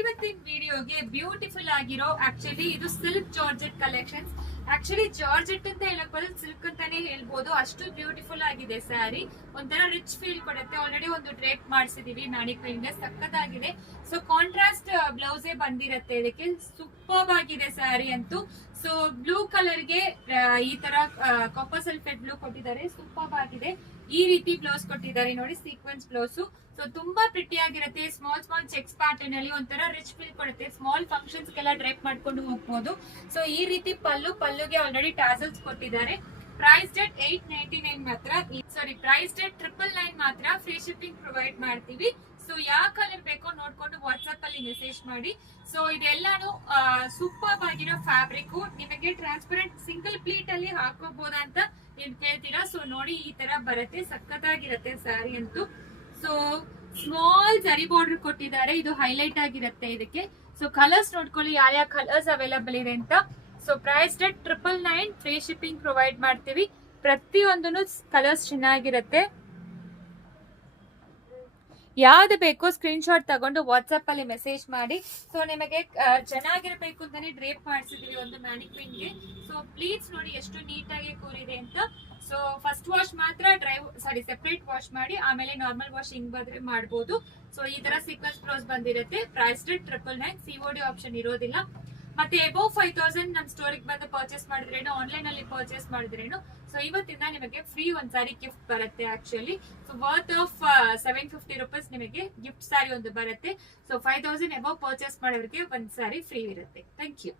ಇವತ್ತಿನ ವಿಡಿಯೋಗೆ ಬ್ಯೂಟಿಫುಲ್ ಆಗಿರೋ ಆಕ್ಚುಲಿ ಇದು silk georgette collections. Actually georgette ಅಂತ ಹೇಳಕ್ ಬದಲು ಸಿಲ್ಕ್ ಅಂತಾನೆ ಹೇಳ್ಬೋದು, ಅಷ್ಟು ಬ್ಯೂಟಿಫುಲ್ ಆಗಿದೆ ಸ್ಯಾರಿ. ಒಂಥರ ರಿಚ್ ಫೀಲ್ ಕೊಡುತ್ತೆ. ಆಲ್ರೆಡಿ ಒಂದು ಡ್ರೇಪ್ ಮಾಡಿಸಿದೀವಿ ಮ್ಯಾನಿಕ್ವಿನ್ ಗೆ, ಸಕ್ಕತ್ತಾಗಿದೆ. ಸೊ ಕಾಂಟ್ರಾಸ್ಟ್ ಬ್ಲೌಸೇ ಬಂದಿರತ್ತೆ ಇದಕ್ಕೆ. ಸೂಪರ್ ಆಗಿದೆ ಸ್ಯಾರಿ ಅಂತೂ. ಸೊ ಬ್ಲೂ ಕಲರ್ ಗೆ ಈ ತರ ಕಾಪರ್ ಸಲ್ಫೇಟ್ ಬ್ಲೂ ಕೊಟ್ಟಿದ್ದಾರೆ, ಸೂಪರ್ ಆಗಿದೆ. ಈ ರೀತಿ ಬ್ಲೌಸ್ ಕೊಟ್ಟಿದ್ದಾರೆ ನೋಡಿ, ಸೀಕ್ವೆನ್ಸ್ ಬ್ಲೌಸ್. ಸೊ ತುಂಬಾ ಪ್ರಿಟಿ ಆಗಿರುತ್ತೆ. ಸ್ಮಾಲ್ ಸ್ಮಾಲ್ ಚೆಕ್ಸ್ ಪ್ಯಾಟರ್ನ್ ಅಲ್ಲಿ ಒಂಥರ ರಿಚ್ ಫೀಲ್ ಕೊಡುತ್ತೆ. ಸ್ಮಾಲ್ ಫಂಕ್ಷನ್ಸ್ ಗೆಲ್ಲ ಡ್ರೇಪ್ ಮಾಡ್ಕೊಂಡು ಹೋಗ್ಬೋದು. ಸೊ ಈ ರೀತಿ ಪಲ್ಲುಗೆ ಆಲ್ರೆಡಿ ಟ್ಯಾಸಲ್ಸ್ ಕೊಟ್ಟಿದ್ದಾರೆ. ಪ್ರೈಸ್ ಡೇಟ್ 899 ಮಾತ್ರ, ಸಾರಿ ಪ್ರೈಸ್ ಡೇಟ್ 999 ಮಾತ್ರ. ಫ್ರೀ ಶಿಪ್ಪಿಂಗ್ ಪ್ರೊವೈಡ್ ಮಾಡ್ತೀವಿ. ಸೊ ಯಾವ ಕಲರ್ ಬೇಕೋ ನೋಡ್ಕೊಂಡು ವಾಟ್ಸ್ಆಪ್ ಅಲ್ಲಿ ಮೆಸೇಜ್ ಮಾಡಿ. ಸೊ ಇದೆಲ್ಲಾನು ಸೂಪರ್ ಆಗಿರೋ ಫ್ಯಾಬ್ರಿಕ್. ನಿಮಗೆ ಟ್ರಾನ್ಸ್ಪರೆಂಟ್ ಸಿಂಗಲ್ ಪ್ಲೀಟ್ ಅಲ್ಲಿ ಹಾಕೋಬಹುದಾ ಅಂತ ನೀವು ಕೇಳ್ತೀರಾ. ಸೊ ನೋಡಿ, ಈ ತರ ಬರುತ್ತೆ, ಸಕ್ಕತ್ತಾಗಿರತ್ತೆ ಸ್ಯಾರಿ ಅಂತೂ. ಸೊ ಸ್ಮಾಲ್ ಜರಿ ಬಾರ್ಡರ್ ಕೊಟ್ಟಿದ್ದಾರೆ, ಇದು ಹೈಲೈಟ್ ಆಗಿರುತ್ತೆ ಇದಕ್ಕೆ. ಸೊ ಕಲರ್ಸ್ ನೋಡ್ಕೊಳ್ಳಿ ಯಾವ ಕಲರ್ಸ್ ಅವೈಲಬಲ್ ಇದೆ ಅಂತ. So price date 999, free shipping provide ಮಾಡ್ತೀವಿ. ಪ್ರತಿಯೊಂದನ್ನು ಕಲರ್ಸ್ ಚೆನ್ನಾಗಿರುತ್ತೆ. ಯಾವ್ದು ಬೇಕೋ ಸ್ಕ್ರೀನ್ ಶಾಟ್ ತಗೊಂಡು ವಾಟ್ಸ್ಆಪ್ ಅಲ್ಲಿ ಮೆಸೇಜ್ ಮಾಡಿ. ಸೊ ನಿಮಗೆ ಚೆನ್ನಾಗಿರ್ಬೇಕು ಅಂತಾನೆ ಡ್ರೇಪ್ ಮಾಡಿಸಿದೀವಿ ಒಂದು ಮ್ಯಾನಿಕ್ವಿನ್ ಗೆ. ಸೊ ಪ್ಲೀಸ್ ನೋಡಿ ಎಷ್ಟು ನೀಟಾಗಿ ಕೂರಿದೆ ಅಂತ. ಸೊ ಫಸ್ಟ್ ವಾಶ್ ಮಾತ್ರ ಸೆಪರೇಟ್ ವಾಶ್ ಮಾಡಿ, ಆಮೇಲೆ ನಾರ್ಮಲ್ ವಾಶ್ ಹಿಂಗ್ ಬಂದ್ರೆ ಮಾಡಬಹುದು. ಸೊ ಈ ತರ ಸೀಕ್ವೆನ್ಸ್ ಬ್ಲೌಸ್ ಬಂದಿರುತ್ತೆ. ಪ್ರೈಸ್ ಡೇಟ್ 999, ಸಿಒಡಿ ಆಪ್ಷನ್ ಇರೋದಿಲ್ಲ. ಮತ್ತೆ ಎಬೋವ್ 5000 ನಮ್ ಸ್ಟೋರಿಗೆ ಬಂದು ಪರ್ಚೇಸ್ ಮಾಡಿದ್ರೇನು, ಆನ್ಲೈನ್ ಅಲ್ಲಿ ಪರ್ಚೇಸ್ ಮಾಡಿದ್ರೇನು, ಸೊ ಇವತ್ತಿಂದ ನಿಮಗೆ ಫ್ರೀ ಒಂದ್ ಸಾರಿ ಗಿಫ್ಟ್ ಬರುತ್ತೆ actually. So worth of 750 rupees ನಿಮಗೆ ಗಿಫ್ಟ್ ಸಾರಿ ಒಂದು ಬರುತ್ತೆ. ಸೊ 5000 ಎಬೋವ್ ಪರ್ಚೇಸ್ ಮಾಡೋರಿಗೆ ಒಂದ್ ಸಾರಿ ಫ್ರೀ ಇರುತ್ತೆ. Thank you.